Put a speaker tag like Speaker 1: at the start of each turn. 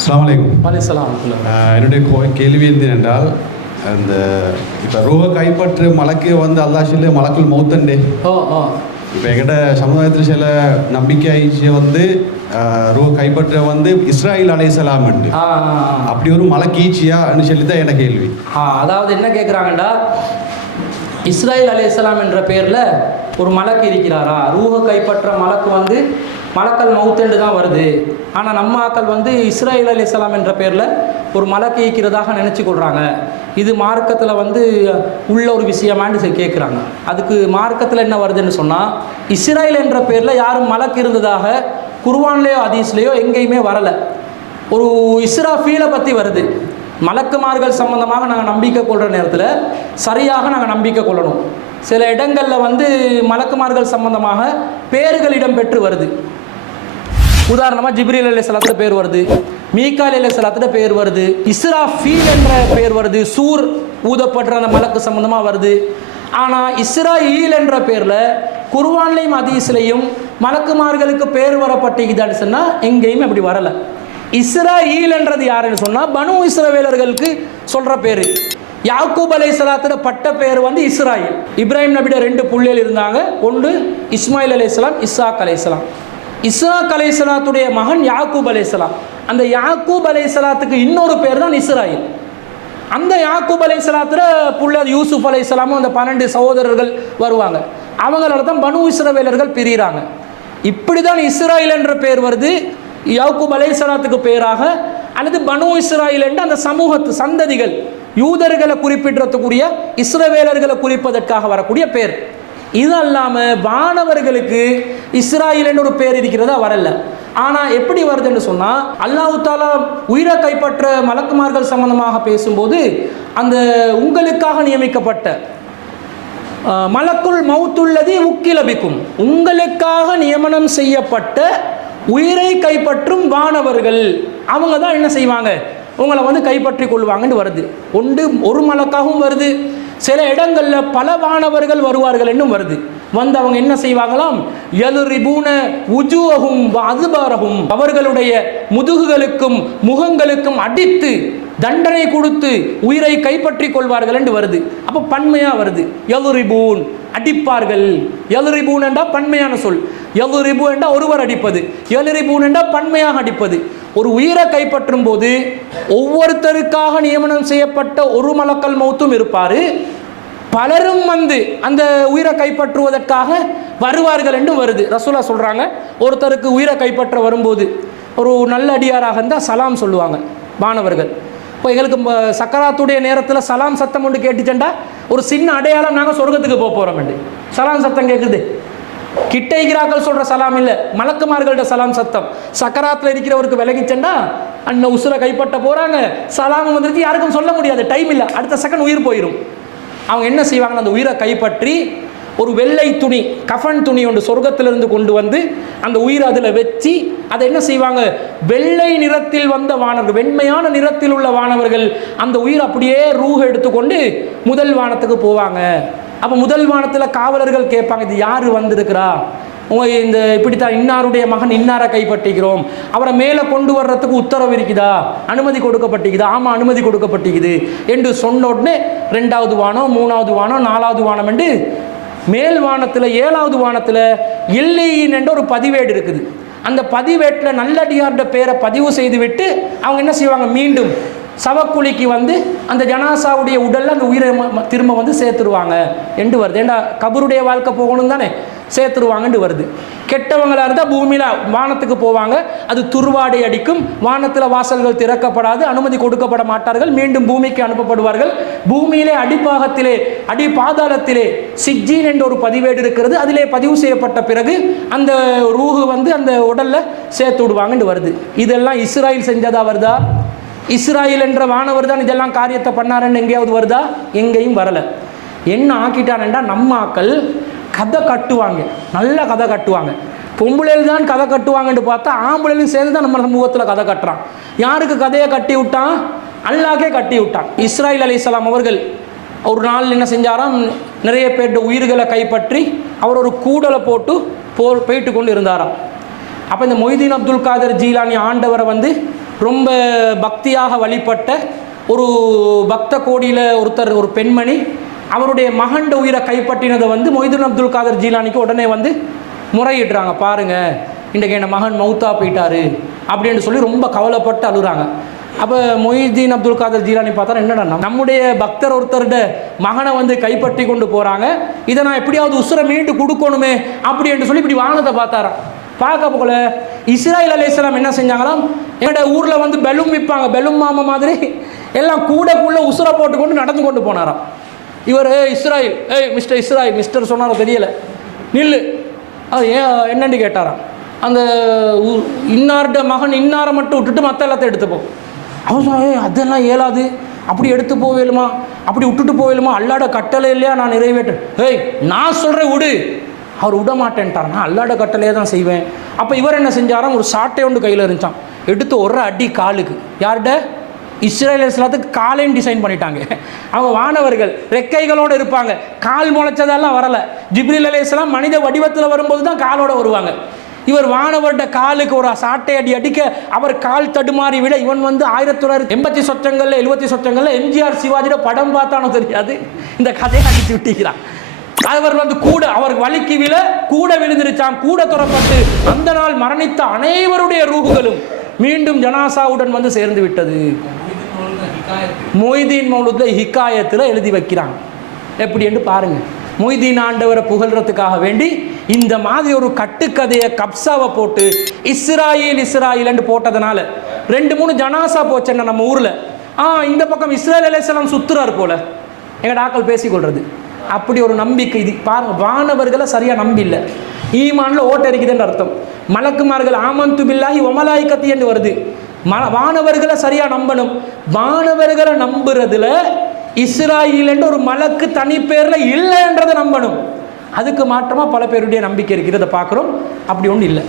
Speaker 1: அஸ்ஸலாமு அலைக்கும்.
Speaker 2: அலிசலாம்
Speaker 1: ஆஹ் என்னுடைய கேள்வி வந்து என்றால் அந்த இப்போ ரூஹ கைப்பற்று மலக்கு வந்து அல்லா சொல்லி மலக்குள் மௌத்தண்டே.
Speaker 2: ஓ ஓ.
Speaker 1: இப்போ எங்கிட்ட சமுதாயத்தில் சில நம்பிக்கை வந்து ரூஹ கைப்பற்ற வந்து இஸ்ராயில் அலைசலாம். அப்படி ஒரு மலக்கு ஈச்சியான்னு சொல்லி தான் என்ன கேள்வி.
Speaker 2: ஆ அதாவது என்ன கேட்குறாங்கடா இஸ்ராயல் அலைஹிஸ்ஸலாம் என்ற பேரில் ஒரு மலக்கு இருக்கிறாரா? ரூஹ கைப்பற்ற மலக்கு வந்து மலக்கல் மவுத்தெண்டு தான் வருது. ஆனால் நம்ம ஆக்கள் வந்து இஸ்ராயல் இஸ்லாம் என்ற பேரில் ஒரு மலக்கு ஈக்கிறதாக நினச்சி கொள்கிறாங்க இது மார்க்கத்தில் வந்து உள்ள ஒரு விஷயமான்னு கேட்குறாங்க அதுக்கு மார்க்கத்தில் என்ன வருதுன்னு சொன்னால் இஸ்ராயில் என்ற பேரில் யாரும் மலக்கு இருந்ததாக குர்வான்லேயோ அதீஸ்லேயோ எங்கேயுமே வரலை. ஒரு இஸ்ராஃபீலை பற்றி வருது. மலக்குமார்கள் சம்பந்தமாக நாங்கள் நம்பிக்கை கொள்கிற நேரத்தில் சரியாக நாங்கள் நம்பிக்கை கொள்ளணும். சில இடங்களில் வந்து மலக்குமார்கள் சம்பந்தமாக பேர்கள் இடம் பெற்று வருது. உதாரணமாக ஜிப்ரீல் அலி சலாத்துல பேர் வருது மீகால் அலி சலாத்துல பேர் வருது இஸ்ராஃபீல் என்ற பேர் வருது சூர் ஊதப்படுற அந்த மலக்கு சம்பந்தமாக வருது. ஆனால் இஸ்ராயில் என்ற பேரில் குர்வான்லையும் அதீஸ்லையும் மலக்குமார்களுக்கு பேர் வரப்பட்டிருக்குதான்னு சொன்னால் எங்கேயும் அப்படி வரலை. இஸ்ராயில் என்றது யாருன்னு சொன்னால் பனு இஸ்ரவேலர்களுக்கு சொல்கிற பேர். யாக்கூப் அலை சலாத்துல பட்ட பேர் வந்து இஸ்ராயில். இப்ராஹிம் நபியோட ரெண்டு புள்ளைகள் இருந்தாங்க ஒன்று இஸ்மாயில் அலைஹிஸ்ஸலாம் இஸ்ஸாக் அலைஹிஸ்ஸலாம் இஸ்ஹாக் அலைசலாத்துடைய மகன் யாக்கூப் அலைசலாம் அந்த யாக்கூப் அலைசலாத்துக்கு இன்னொரு பேர் தான் இஸ்ராயில். அந்த யாக்கூப் அலைஹிஸ்ஸலாத்துல புள்ள யூசுப் அலைசலாமும் அந்த பன்னெண்டு சகோதரர்கள் வருவாங்க. அவங்களால தான் பனு இஸ்ரவேலர்கள் பிரிகிறாங்க இப்படி தான் இஸ்ராயில் என்ற பேர் வருது. யாக்கூப் அலைசலாத்துக்கு பேராக அல்லது பனு இஸ்ராயில் என்ற அந்த சமூகத்து சந்ததிகள் யூதர்களை குறிப்பிடுறதுக்குரிய இஸ்ரவேலர்களை குறிப்பதற்காக வரக்கூடிய பேர். இது அல்லாமல் வானவர்களுக்கு இஸ்ராயில் ஒரு பேர் இருக்கிறதா வரல. ஆனால் எப்படி வருதுன்னு சொன்னால் அல்லாஹு தாலா உயிரை கைப்பற்ற மலக்குமார்கள் சம்பந்தமாக பேசும்போது அந்த உங்களுக்காக நியமிக்கப்பட்ட மலக்குள் மௌத்துள்ளதே உக்கிலபிக்கும் உங்களுக்காக நியமனம் செய்யப்பட்ட உயிரை கைப்பற்றும் வானவர்கள் அவங்க தான் என்ன செய்வாங்க? உங்களை வந்து கைப்பற்றி கொள்வாங்கன்னு வருது. ஒன்று ஒரு மலக்காகவும் வருது. சில இடங்களில் பல வானவர்கள் வருவார்கள் என்னும் வருது. வந்து அவங்க என்ன செய்வாங்களாம்? எலுரிபூன உஜுவகும் அதுபாரகும் அவர்களுடைய முதுகுகளுக்கும் முகங்களுக்கும் அடித்து தண்டனை கொடுத்து உயிரை கைப்பற்றி கொள்வார்கள் என்று வருது. அப்போ பன்மையாக வருது. எலுரிபூன் அடிப்பார்கள். எலுரிபூன் என்றால் பன்மையான சொல். எலுரிபு என்றால் ஒருவர் அடிப்பது. எலுரிபூன் என்றால் பன்மையாக அடிப்பது. ஒரு உயிரை கைப்பற்றும் போது ஒவ்வொருத்தருக்காக நியமனம் செய்யப்பட்ட ஒரு மலக்கல் மௌத்தும் இருப்பார். பலரும் வந்து அந்த உயிரை கைப்பற்றுவதற்காக வருவார்கள் என்றும் வருது. ரசூலா சொல்கிறாங்க ஒருத்தருக்கு உயிரை கைப்பற்ற வரும்போது ஒரு நல்ல அடியாராக இருந்தால் சலாம் சொல்லுவாங்க மாணவர்கள். இப்போ எங்களுக்கு சக்கராத்துடைய நேரத்தில் சலாம் சத்தம் ஒன்று கேட்டுச்சண்டா ஒரு சின்ன அடையாளம் நாங்கள் சொர்க்கத்துக்கு போக போகிறோம் சலாம் சத்தம் கேட்குது கிட்டைகிறாக்கள் சொல்கிற சலாம் இல்லை. மலக்குமார்கள்ட்ட சலாம் சத்தம். சக்கராத்தில் இருக்கிறவருக்கு விலகிச்சண்டா அண்ணன் உசுரை கைப்பட்ட போகிறாங்க சலாம் வந்துருச்சு யாருக்கும் சொல்ல முடியாது. டைம் இல்லை. அடுத்த செகண்ட் உயிர் போயிடும் அவங்க என்ன செய்வாங்கன்னா அந்த உயிரை கைப்பற்றி ஒரு வெள்ளை துணி கஃபன் துணி ஒன்று சொர்க்கத்திலிருந்து கொண்டு வந்து அந்த உயிரை அதில் வச்சு அதை என்ன செய்வாங்க? வெள்ளை நிறத்தில் வந்த வானவர்கள் வெண்மையான நிறத்தில் உள்ள வானவர்கள் அந்த உயிர் அப்படியே ரூஹ எடுத்துக்கொண்டு முதல் வானத்துக்கு போவாங்க. அப்போ முதல் வானத்தில் காவலர்கள் கேட்பாங்க இது யார் வந்திருக்கிறா? உங்க இந்த இப்படித்தான் இன்னாருடைய மகன் இன்னாரை கைப்பற்றிக்கிறோம் அவரை மேலே கொண்டு வர்றதுக்கு உத்தரவு இருக்குதா? அனுமதி கொடுக்கப்பட்டிக்குதா ஆமாம் அனுமதி கொடுக்கப்பட்டிருக்குது. என்று சொன்ன உடனே ரெண்டாவது வானம் மூணாவது வானம் நாலாவது வானம் என்று மேல் வானத்தில் ஏழாவது வானத்தில் இல்லையின் என்ற ஒரு பதிவேடு இருக்குது. அந்த பதிவேட்டில் நல்லடியார்ட பேரை பதிவு செய்துவிட்டு அவங்க என்ன செய்வாங்க? மீண்டும் சவக்குழிக்கு வந்து அந்த ஜனாசாவுடைய உடலில் அந்த உயிரை திரும்ப வந்து சேர்த்துருவாங்க. என்று வருது. ஏண்டா கபருடைய வாழ்க்கை போகணும் தானே? சேர்த்துருவாங்கன்னு வருது. கெட்டவங்களா இருந்தால் பூமியில் வானத்துக்கு போவாங்க. அது துருவாடை அடிக்கும். வானத்தில் வாசல்கள் திறக்கப்படாது. அனுமதி கொடுக்கப்பட மாட்டார்கள். மீண்டும் பூமிக்கு அனுப்பப்படுவார்கள். பூமியிலே அடிப்பாகத்திலே அடி பாதாளத்திலே சிஜ்ஜீன் என்ற ஒரு பதிவேடு இருக்கிறது. அதிலே பதிவு செய்யப்பட்ட பிறகு அந்த ரூஹு வந்து அந்த உடலில் சேர்த்து விடுவாங்கன்னு வருது. இதெல்லாம் இஸ்ராயில் செஞ்சதா வருதா? இஸ்ராயில் என்ற வானவர் தான் இதெல்லாம் காரியத்தை பண்ணாருன்னு எங்கேயாவது வருதா? எங்கேயும் வரலை. என்ன ஆக்கிட்டானண்டா நம்ம ஆக்கள் கதை கட்டுவாங்க. நல்ல கதை கட்டுவாங்க. பொம்பளையில் தான் கதை கட்டுவாங்கன்னு பார்த்தா ஆம்பளையும் சேர்ந்து தான் நம்ம சமூகத்தில் கதை கட்டுறான். யாருக்கு கதையை கட்டி விட்டான்? அல்லாக்கே கட்டி விட்டான். இஸ்ராயில் அலிசலாம் அவர்கள் ஒரு நாள் என்ன செஞ்சாராம்? நிறைய பேர்ட்ட உயிர்களை கைப்பற்றி அவர் ஒரு கூடலை போட்டு போ போயிட்டு கொண்டு இருந்தாராம். அப்போ இந்த மொய்தீன் அப்துல் காதர் ஜீலானி ஆண்டவரை வந்து ரொம்ப பக்தியாக வழிபட்ட ஒரு பக்த கோடியில் ஒருத்தர் ஒரு பெண்மணி அவருடைய மகண்ட உயிரை கைப்பற்றினதை வந்து மொய்துன் அப்துல் காதர் ஜீலானிக்கு உடனே வந்து முறையிடுறாங்க. பாருங்க இன்றைக்கு என் மகன் மௌத்தா போயிட்டாரு அப்படின்னு சொல்லி ரொம்ப கவலைப்பட்டு அழுகுறாங்க அப்போ மொய்தீன் அப்துல் காதர் ஜீலானி பார்த்தா என்னடா நம்முடைய பக்தர் ஒருத்தர்கிட்ட மகனை வந்து கைப்பற்றி கொண்டு போகிறாங்க இதை நான் எப்படியாவது உசுரை மீட்டு கொடுக்கணுமே அப்படின்ட்டு சொல்லி இப்படி வானத்தை பார்த்தாராம். பார்க்க போகல இஸ்ராயல் அலையாம் என்ன செஞ்சாங்களாம்? என்னோட ஊரில் வந்து பெலும் விற்பாங்க பெலும் மாமா மாதிரி? எல்லாம் கூடக்குள்ளே உசுரை போட்டுக்கொண்டு நடந்து கொண்டு போனாராம். இவர் இஸ்ராயில் ஏய் மிஸ்டர் இஸ்ராயில் மிஸ்டர் சொன்னாரோ தெரியல. நில்லு. அது ஏன் என்னன்னு கேட்டாராம். அந்த இன்னார்ட மகன் இன்னாரை மட்டும் விட்டுட்டு மற்ற எல்லாத்தையும் எடுத்துப்போம் அவன் சொன்னா "ஏய், அதெல்லாம் இயலாது. அப்படி எடுத்து போவேலுமா? அப்படி விட்டுட்டு போவேலுமா? அல்லாட கட்டளை இல்லையா? நான் நிறைவேற்றேன் ஏய் நான் சொல்கிறேன் விடு. அவர் விட மாட்டேன்ட்டார் நான் அல்லாட கட்டளையே தான் செய்வேன். அப்போ இவர் என்ன செஞ்சாராம்? ஒரு சாட்டை ஒன்று கையில் இருந்துச்சான் எடுத்து ஒரு அடி காலுக்கு. யார்கிட்ட? இஸ்ரேலர்ஸ் எல்லாத்துக்கு காலையும் டிசைன் பண்ணிட்டாங்க. அவங்க வானவர்கள் ரெக்கைகளோடு இருப்பாங்க. கால் முளைச்சதெல்லாம் வரலை. ஜிப்ரில் அலையாம் மனித வடிவத்தில் வரும்போது தான் காலோட வருவாங்க. இவர் வானவர்கிட்ட காலுக்கு ஒரு சாட்டை அடி அடிக்க அவர் கால் தடுமாறி விட இவன் வந்து ஆயிரத்தி தொள்ளாயிரத்தி எண்பத்தி சொச்சங்களில் எழுபத்தி சொச்சங்களில் எம்ஜிஆர் சிவாஜியோட படம் பார்த்தானோ தெரியாது. இந்த கதையை அடித்து விட்டுக்கிறான். அவர் வந்து கூட அவர் வலிக்கு விழ கூட விழுந்திருச்சான் கூட துறப்பட்டு அந்த நாள் மரணித்த அனைவருடைய ரூகுகளும் மீண்டும் ஜனாசாவுடன் வந்து சேர்ந்து விட்டது. மொய்தீன் மௌலுத்தில் ஹிக்காயத்தில் எழுதி வைக்கிறாங்க. எப்படி என்று பாருங்கள் மொய்தீன் ஆண்டவரை புகழ்றதுக்காக வேண்டி இந்த மாதிரி ஒரு கட்டுக்கதையை கப்சாவை போட்டு இஸ்ராயில் இஸ்ராயில்னு போட்டதுனால ரெண்டு மூணு ஜனாசா போச்சேன்னா நம்ம ஊரில். ஆ இந்த பக்கம் இஸ்ரேல் அலேசலாம் சுத்துறாரு போல. எங்கள் ஆக்கள் பேசிக்கொள்றது. அப்படி ஒரு நம்பிக்கை இது. பாருங்கள் வானவர்களை நம்பி இல்லை ஈமான்ல ஓட்டரிக்குதுன்னு அர்த்தம். மலக்குமார்கள் ஆமந்து பில்லாஹி ஒமலாய்கத்தி என்று வருது. ம வானவர்களை சரியாக நம்பணும். வானவர்களை நம்புறதுல இஸ்ராயில் ஒரு மலக்கு தனி பேரில் இல்லைன்றதை நம்பணும். அதுக்கு மாற்றமாக பல பேருடைய நம்பிக்கை இருக்கிறத பார்க்குறோம். அப்படி ஒன்றும் இல்லை.